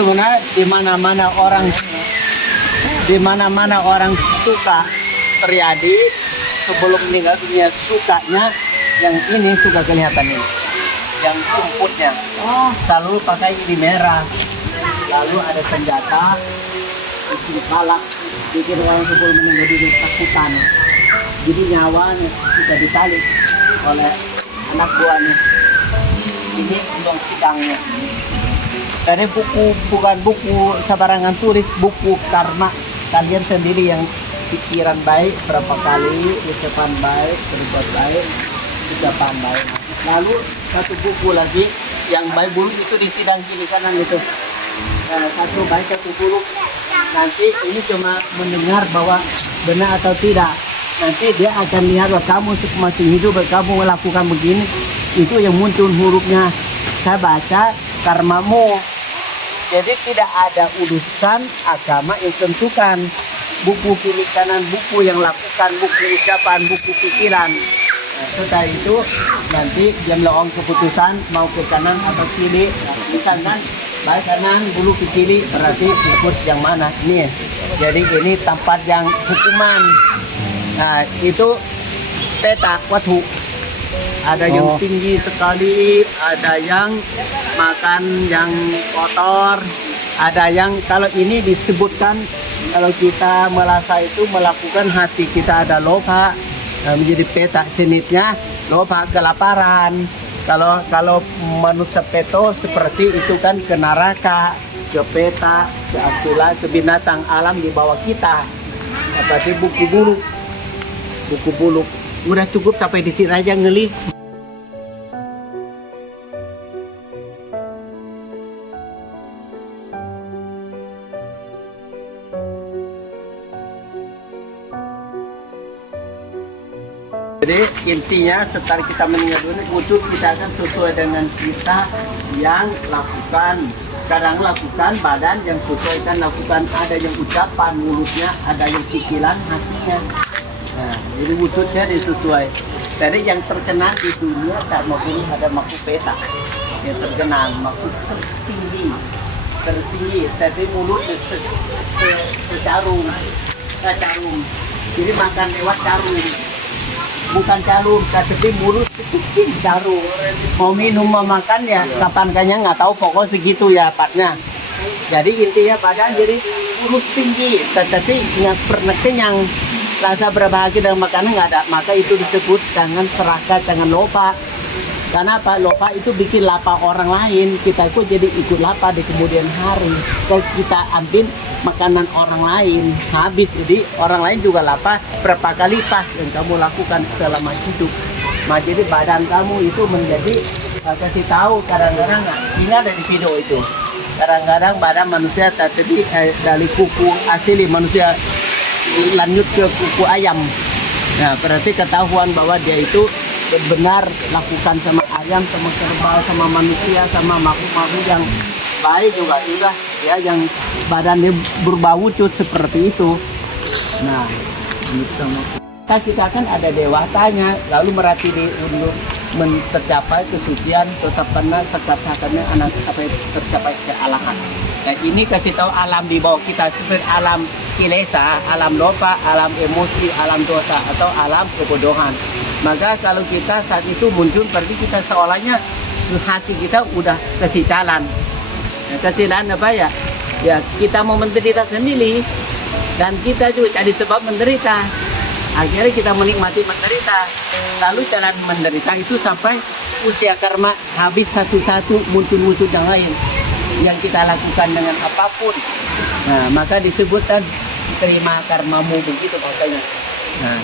sebenarnya di mana-mana orang suka terjadi sebelum meninggal dunia, sukanya yang ini suka kelihatan ini, yang rumputnya. Selalu pakai ini merah, lalu ada senjata, bikin palak, bikin orang sebelum meninggal dunia takutan. Jadi nyawanya sudah ditali oleh anak buahnya. Ini undang sidangnya. Dari buku, bukan buku sembarangan tulis, buku karma kalian sendiri yang pikiran baik, berapa kali ucapan baik, berbuat baik, ucapan baik. Lalu satu buku lagi yang baik buruk itu di sidang kiri kanan itu. Satu baik, satu buruk. Nanti ini cuma mendengar bahwa benar atau tidak. Nanti dia akan lihat bahwa kamu masih hidup, kamu melakukan begini, itu yang muncul hurufnya. Saya baca karmamu. Jadi tidak ada urusan agama yang tentukan. Buku kiri kanan, buku yang lakukan, buku ucapan, buku pikiran. Nah, setelah itu nanti dia melakukan keputusan mau ke kanan atau kiri. Nah, misalkan baik kanan, bulu ke kiri, berarti ikut yang mana? Nih. Jadi ini tempat yang hukuman. Nah, itu peta watu. Ada yang tinggi sekali, ada yang makan yang kotor, ada yang kalau ini disebutkan kalau kita merasa itu melakukan hati kita ada lopa, menjadi peta cenitnya lopa kelaparan. Kalau manusia peto seperti itu kan ke neraka, ke peta, ke asula, ke binatang alam di bawah kita. Seperti buku buluk. Udah cukup sampai di sini aja ngeli. Jadi intinya setelah kita meninggal dunia, wujud kita akan sesuai dengan kita yang lakukan. Kadang lakukan badan yang sesuai kan lakukan, ada yang ucapan mulutnya, ada yang pikiran hatinya. Nah, jadi wujudnya disesuai. Jadi yang terkenal di dunia karma buruk ada maksud peta. Yang terkenal maksud tertinggi. Tapi mulut secarum. Jadi makan lewat carum. Bukan calung, tapi mulut kecil jarum. Mau minum, mau makan ya kapan kayaknya nggak tahu, pokok segitu ya patnya. Jadi intinya badan jadi urut tinggi, tetapi nggak pernah kenyang. Rasa berbahagia dengan makanan nggak ada, maka itu disebut jangan serakah, jangan lupa. Karena apa? Lupa itu bikin lapar orang lain, kita itu jadi ikut lapar di kemudian hari. Kalau kita ambil makanan orang lain habis, jadi orang lain juga lapar berapa kali lipat yang kamu lakukan selama hidup. Nah, jadi badan kamu itu menjadi kasih tahu kadang-kadang ini ada di video itu. Kadang-kadang badan manusia tadi dari kuku asli manusia lanjut ke kuku ayam. Nah, berarti ketahuan bahwa dia itu benar lakukan sama ayam, sama kerbau, sama manusia, sama makhluk-makhluk yang baik juga ya, yang badannya berbau wujud seperti itu. Nah, kita kan ada dewatanya, lalu meratili untuk tercapai kesucian, tetap pernah sekatnya anak sampai tercapai kealahan. Dan ini kasih tahu alam di bawah kita seperti alam kilesa, alam lupa, alam emosi, alam dosa atau alam kebodohan. Maka kalau kita saat itu muncul, berarti kita seolahnya hati kita udah kasih jalan. Kasih jalan apa ya? Ya kita mau menderita sendiri dan kita juga jadi sebab menderita. Akhirnya kita menikmati menderita. Lalu jalan menderita itu sampai usia karma habis satu-satu, muncul-muncul yang lain yang kita lakukan dengan apapun. Nah, maka disebutkan terima karmamu, begitu makanya. Nah.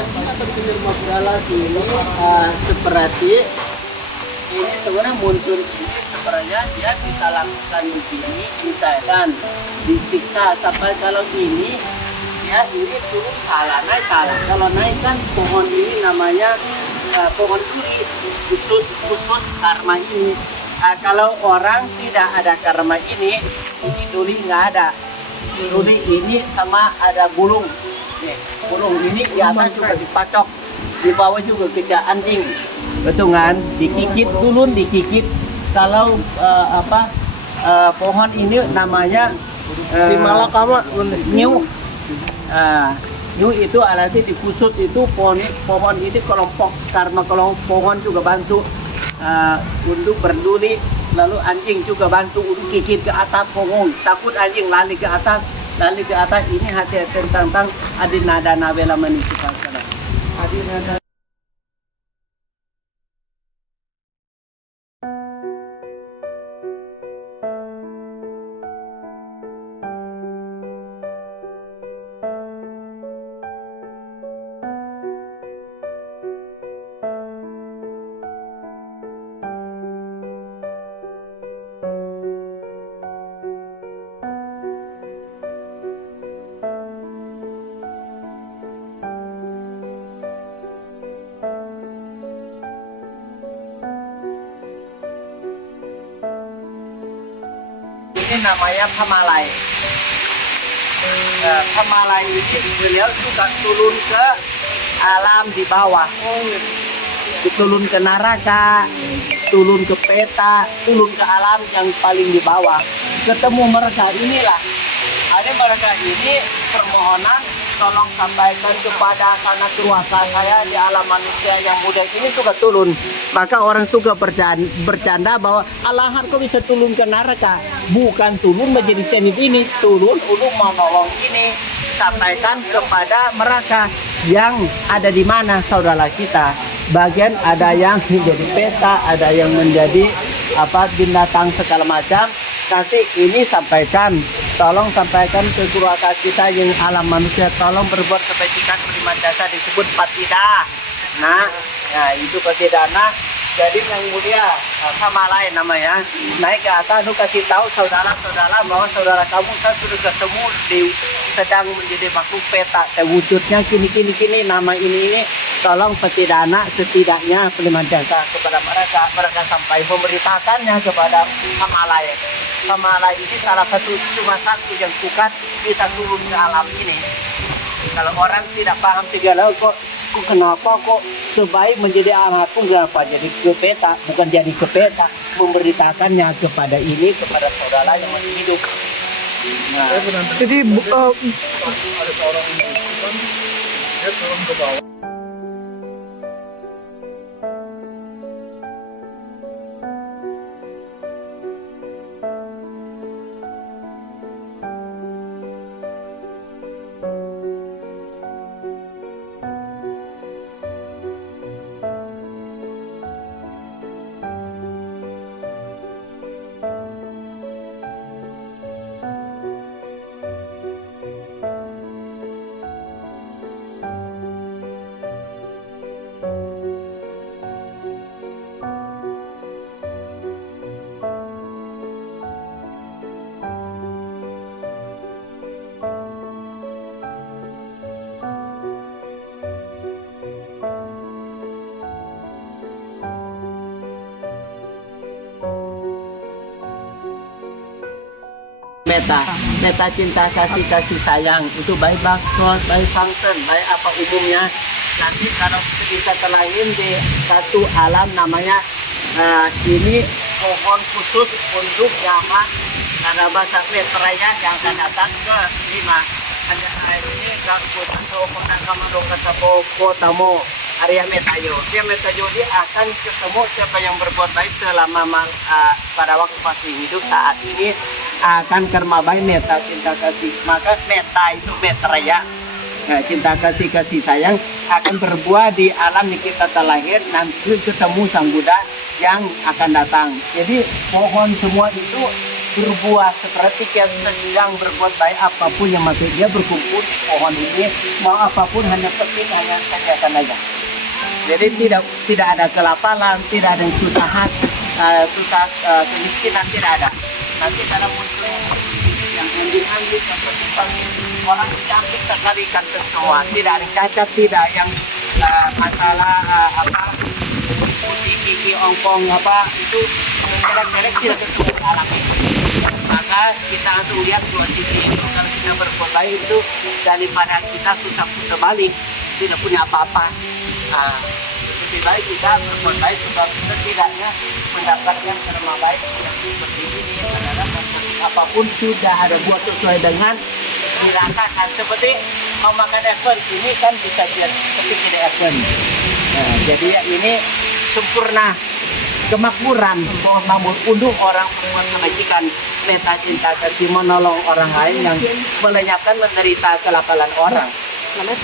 ini seperti ini sebenarnya muncul ini sebenarnya dia bisa lakukan begini, misalkan disiksa sampai kalau ini ya ini turun salah, naik salah. Kalau naik kan pohon ini namanya pohon duri, khusus karma ini. Kalau orang tidak ada karma ini duri nggak ada. Duri ini sama ada bulung. Nih, bulung ini di atas juga dipacok, di bawah juga kecak anjing. Betul kan? Dikikit dulu, dikikit. Kalau pohon ini namanya Si malakama new. New itu artinya dikusut itu pohon ini kelompok karena kalau pohon juga bantu untuk berduri, lalu anjing juga bantu untuk kikit ke atas pohon, takut anjing lari ke atas ini hati-hati tentang adinada nabela manisipal adinada. Ini namanya Pamalai. Pamalai ini beliau juga turun ke alam di bawah, turun ke neraka, turun ke peta, turun ke alam yang paling di bawah. Ketemu mereka inilah, ada mereka ini permohonan tolong sampaikan kepada sanak kuasa saya di alam manusia yang muda ini juga turun. Maka orang suka bercanda bahwa alahan kok bisa turun ke neraka, bukan turun menjadi cenit ini, turun untuk menolong ini, sampaikan kepada mereka yang ada di mana saudara kita. Bagian ada yang menjadi peta, ada yang menjadi binatang segala macam. Nanti ini sampaikan, tolong sampaikan ke keluarga kita yang alam manusia, tolong berbuat kebajikan berlima jasa disebut patida. Nah, ya itu patidana. Jadi yang mulia sama lain namanya naik ke atas, lu kasih tahu saudara-saudara bahwa saudara kamu saya sudah ketemu sedang menjadi makhluk peta, wujudnya kini nama ini tolong petidana setidaknya berlima jasa kepada mereka sampai memberitakannya kepada sama lain. Pamalai ini salah satu cuma satu yang kuat bisa turun ke alam ini. Kalau orang tidak paham segala kok kenapa kok sebaik menjadi anak pun kenapa jadi ke peta, bukan jadi ke peta, memberitakannya kepada ini kepada saudara yang masih hidup. Nah, jadi ada seorang ibu kan dia turun ke bawah. meta cinta kasih sayang itu baik bakso, baik santan, baik apa umumnya. Nanti kalau kita terlahir di satu alam namanya ini pohon khusus untuk zaman karena bahasa metranya yang akan datang ke lima. Ada ini kalau kota kamar kata kotamu Arya Metayo. Dia Metayo dia akan ketemu siapa yang berbuat baik selama pada waktu masih hidup saat ini akan karma baik meta cinta kasih. Maka meta itu metraya. Nah, cinta kasih sayang akan berbuah di alam yang kita terlahir nanti ketemu Sang Buddha yang akan datang. Jadi pohon semua itu berbuah seperti dia sedang berbuat baik apapun yang masih dia berkumpul di pohon ini, mau apapun hanya penting hanya kerjakan aja. Jadi tidak ada kelaparan, tidak ada susah kemiskinan, tidak ada. Nanti dalam muncul yang ambil seperti orang cantik sekali kan semua, tidak ada cacat, tidak yang masalah putih gigi ongkong itu jelek-jelek tidak ketemu alami. Maka kita harus lihat dua sisi itu. Kalau kita berbuat baik itu daripada kita susah putar balik, tidak punya apa-apa. Lebih baik kita berbuat baik supaya setidaknya mendapatkan karma baik yang seperti ini adalah apapun sudah ada buat sesuai dengan dirasakan. Seperti mau makan apple ini kan bisa jadi seperti tidak apple. Jadi ini sempurna kemakmuran pohon mambut untuk orang berbuat kebajikan, meta cinta kasih menolong orang lain yang melenyapkan menderita kelaparan orang.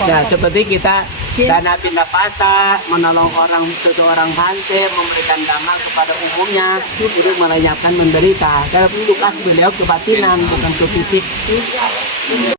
Nah, seperti kita dana pindah patah, menolong orang seseorang hantu, memberikan damai kepada umumnya untuk melenyapkan menderita. Kalau tugas beliau kebatinan bukan ke fisik.